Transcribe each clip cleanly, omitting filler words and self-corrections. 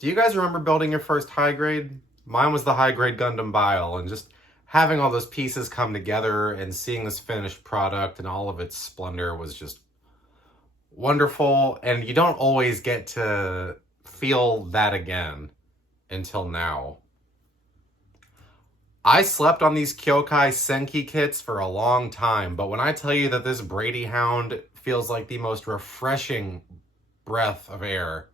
Do you guys remember building your first high grade? Mine was the high grade Gundam Bile, and just having all those pieces come together and seeing this finished product and all of its splendor was just wonderful. And you don't always get to feel that again until now. I slept on these Kyoukai Senki kits for a long time, but when I tell you that this Brady Hound feels like the most refreshing breath of air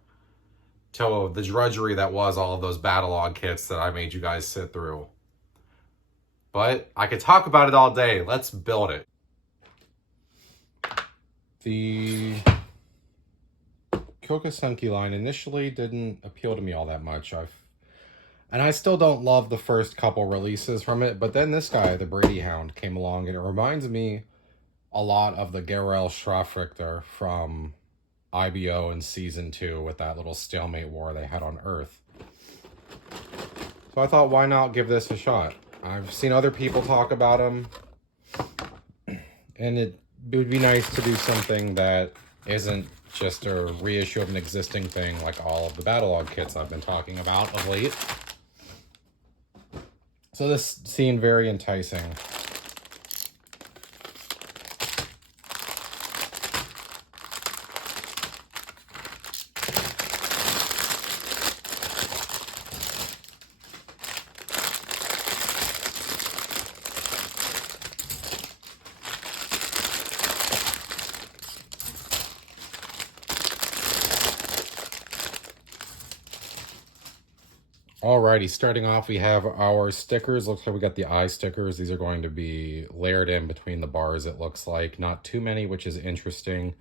to the drudgery that was all of those Battlelog kits that I made you guys sit through. But I could talk about it all day. Let's build it. The Kyoukai Senki line initially didn't appeal to me all that much. And I still don't love the first couple releases from it, but then this guy, the Brady Hound, came along, and it reminds me a lot of the Gerel Schrafrichter from IBO in Season 2 with that little stalemate war they had on Earth. So I thought, why not give this a shot? I've seen other people talk about him, and it would be nice to do something that isn't just a reissue of an existing thing like all of the Battlelog kits I've been talking about of late. So this seemed very enticing. Alrighty, starting off we have our stickers. Looks like we got the eye stickers. These are going to be layered in between the bars, it looks like. Not too many, which is interesting.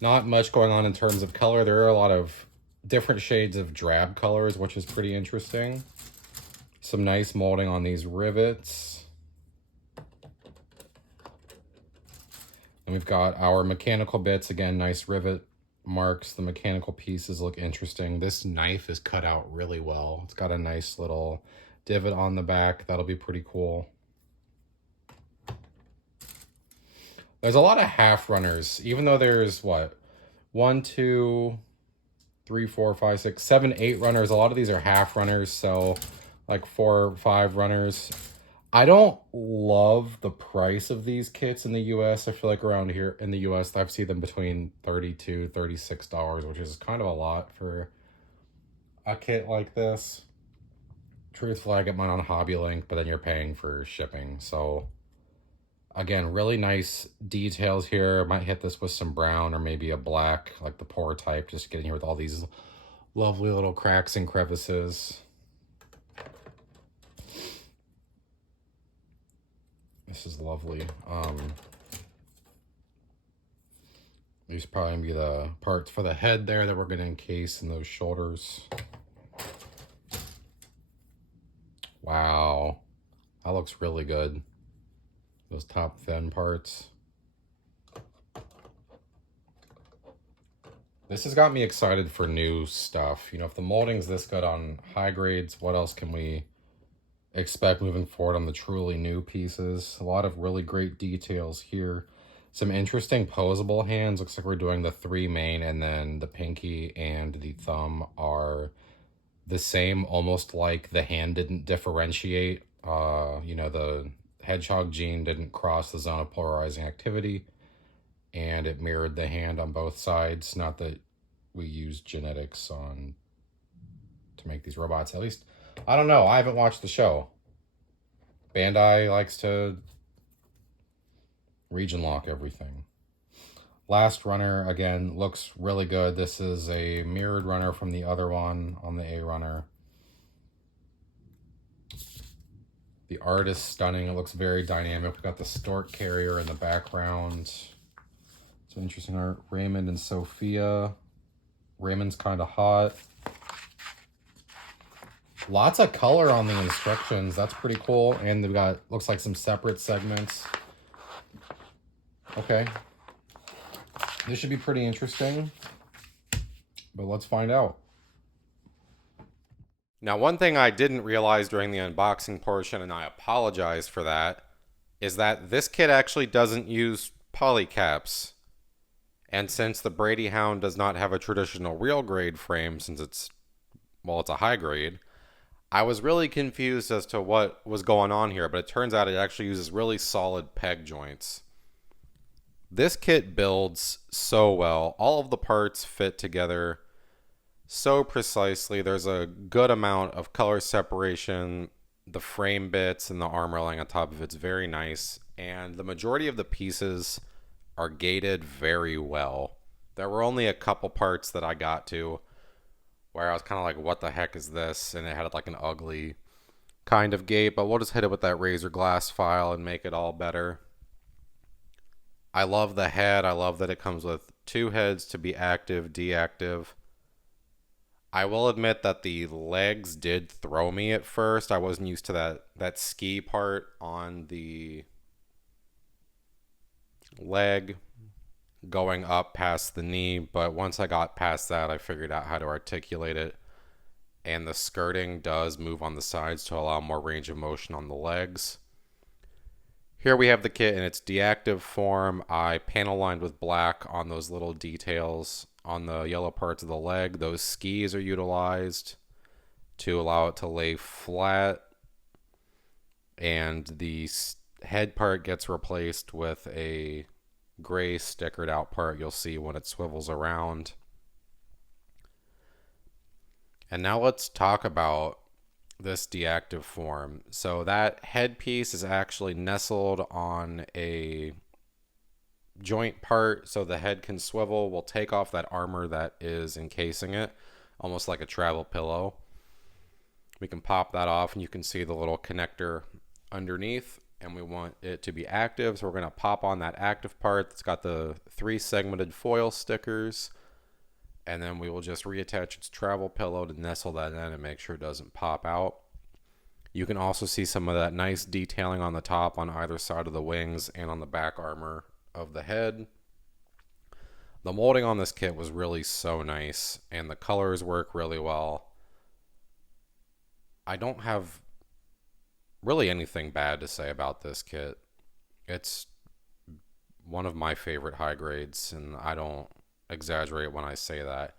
Not much going on in terms of color. There are a lot of different shades of drab colors, which is pretty interesting. Some nice molding on these rivets. And we've got our mechanical bits. Again, nice rivet marks. The mechanical pieces look interesting. This knife is cut out really well. It's got a nice little divot on the back. That'll be pretty cool. There's a lot of half runners, even though there's what, 1, 2, 3, 4, 5, 6, 7, 8 runners. A lot of these are half runners, so like 4 or 5 runners. I don't love the price of these kits in the US. I feel like around here in the US, I've seen them between $32, $36, which is kind of a lot for a kit like this. Truthfully, I get mine on Hobby Link, but then you're paying for shipping. So again, really nice details here. Might hit this with some brown or maybe a black, like the pour type, just getting here with all these lovely little cracks and crevices. This is lovely. These probably gonna be the parts for the head there that we're gonna encase in those shoulders. Wow, that looks really good. Those top fin parts. This has got me excited for new stuff. You know, if the molding's this good on high grades, what else can we expect moving forward on the truly new pieces? A lot of really great details here. Some interesting posable hands. Looks like we're doing the 3 main, and then the pinky and the thumb are the same, almost like the hand didn't differentiate. You know, the hedgehog gene didn't cross the zone of polarizing activity, and it mirrored the hand on both sides. Not that we use genetics on to make these robots, at least I don't know. I haven't watched the show. Bandai likes to region lock everything. Last runner, again, looks really good. This is a mirrored runner from the other one on the A runner. The art is stunning. It looks very dynamic. We've got the stork carrier in the background. Some interesting art. Raymond and Sophia. Raymond's kind of hot. Lots of color on the instructions. That's pretty cool. And they've got, looks like some separate segments. Okay. This should be pretty interesting. But let's find out. Now, one thing I didn't realize during the unboxing portion, and I apologize for that, is that this kit actually doesn't use polycaps. And since the Brady Hound does not have a traditional real grade frame, since it's well, it's a high grade. I was really confused as to what was going on here, but it turns out it actually uses really solid peg joints. This kit builds so well. All of the parts fit together so precisely. There's a good amount of color separation. The frame bits and the arm railing on top of it's very nice. And the majority of the pieces are gated very well. There were only a couple parts that I got to where I was kind of like, what the heck is this? And it had like an ugly kind of gate, but we'll just hit it with that razor glass file and make it all better. I love the head. I love that it comes with two heads to be active, deactive. I will admit that the legs did throw me at first. I wasn't used to that ski part on the leg going up past the knee, but once I got past that, I figured out how to articulate it. And the skirting does move on the sides to allow more range of motion on the legs. Here we have the kit in its deactive form. I panel lined with black on those little details on the yellow parts of the leg. Those skis are utilized to allow it to lay flat, and the head part gets replaced with a gray stickered out part you'll see when it swivels around. And now let's talk about this deactive form. So that headpiece is actually nestled on a joint part so the head can swivel. We'll take off that armor that is encasing it, almost like a travel pillow. We can pop that off and you can see the little connector underneath, and we want it to be active, so we're going to pop on that active part that's got the 3 segmented foil stickers, and then we will just reattach its travel pillow to nestle that in and make sure it doesn't pop out. You can also see some of that nice detailing on the top on either side of the wings and on the back armor of the head. The molding on this kit was really so nice, and the colors work really well. I don't have really anything bad to say about this kit. It's one of my favorite high grades, and I don't exaggerate when I say that.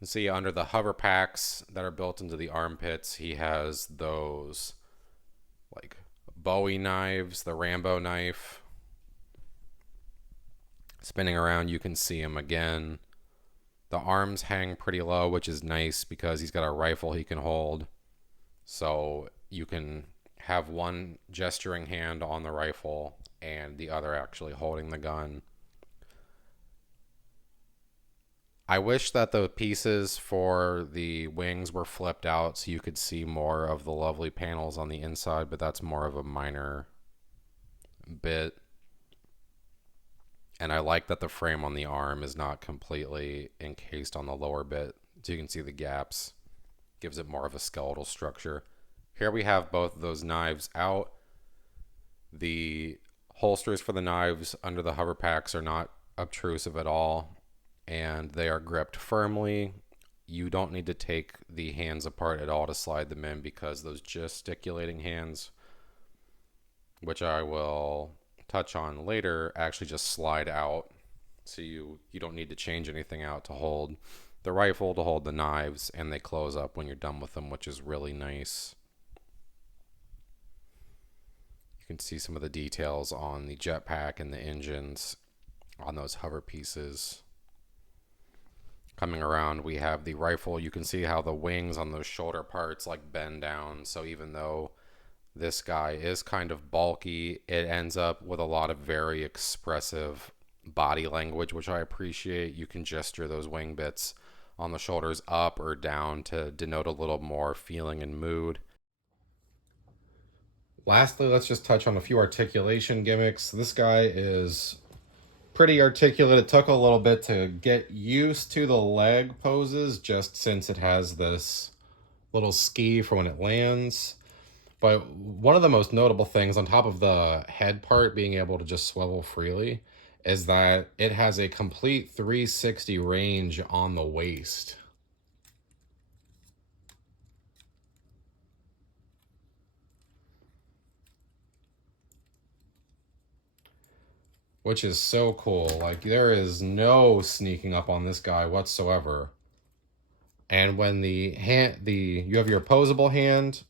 You see under the hover packs that are built into the armpits, he has those like Bowie knives, the Rambo knife. Spinning around, you can see him again. The arms hang pretty low, which is nice because he's got a rifle he can hold. So you can have one gesturing hand on the rifle and the other actually holding the gun. I wish that the pieces for the wings were flipped out so you could see more of the lovely panels on the inside, but that's more of a minor bit. And I like that the frame on the arm is not completely encased on the lower bit, so you can see the gaps. Gives it more of a skeletal structure. Here we have both of those knives out. The holsters for the knives under the hover packs are not obtrusive at all, and they are gripped firmly. You don't need to take the hands apart at all to slide them in, because those gesticulating hands, which I will touch on later, actually just slide out. So you don't need to change anything out to hold the rifle, to hold the knives, and they close up when you're done with them, which is really nice. You can see some of the details on the jetpack and the engines on those hover pieces. Coming around, we have the rifle. You can see how the wings on those shoulder parts like bend down. So even though this guy is kind of bulky, it ends up with a lot of very expressive body language, which I appreciate. You can gesture those wing bits on the shoulders up or down to denote a little more feeling and mood. Lastly, let's just touch on a few articulation gimmicks. This guy is pretty articulate. It took a little bit to get used to the leg poses, just since it has this little ski for when it lands. But one of the most notable things, on top of the head part being able to just swivel freely, is that it has a complete 360 range on the waist. Which is so cool. Like, there is no sneaking up on this guy whatsoever. And when you have your opposable hand,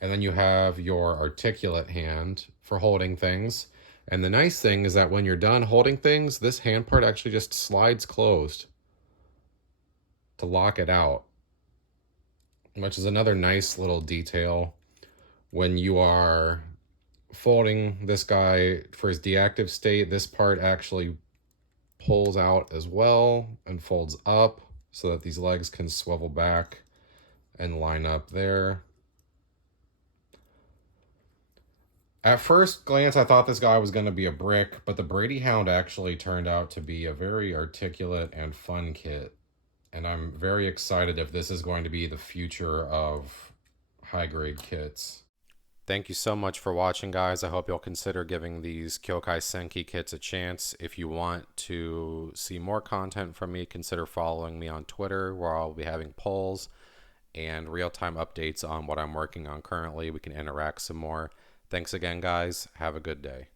and then you have your articulate hand for holding things. And the nice thing is that when you're done holding things, this hand part actually just slides closed to lock it out, which is another nice little detail. When you are folding this guy for his deactive state, this part actually pulls out as well and folds up so that these legs can swivel back and line up there. At first glance, I thought this guy was going to be a brick, but the Brady Hound actually turned out to be a very articulate and fun kit. And I'm very excited if this is going to be the future of high-grade kits. Thank you so much for watching, guys. I hope you'll consider giving these Kyoukai Senki kits a chance. If you want to see more content from me, consider following me on Twitter, where I'll be having polls and real-time updates on what I'm working on currently. We can interact some more. Thanks again, guys. Have a good day.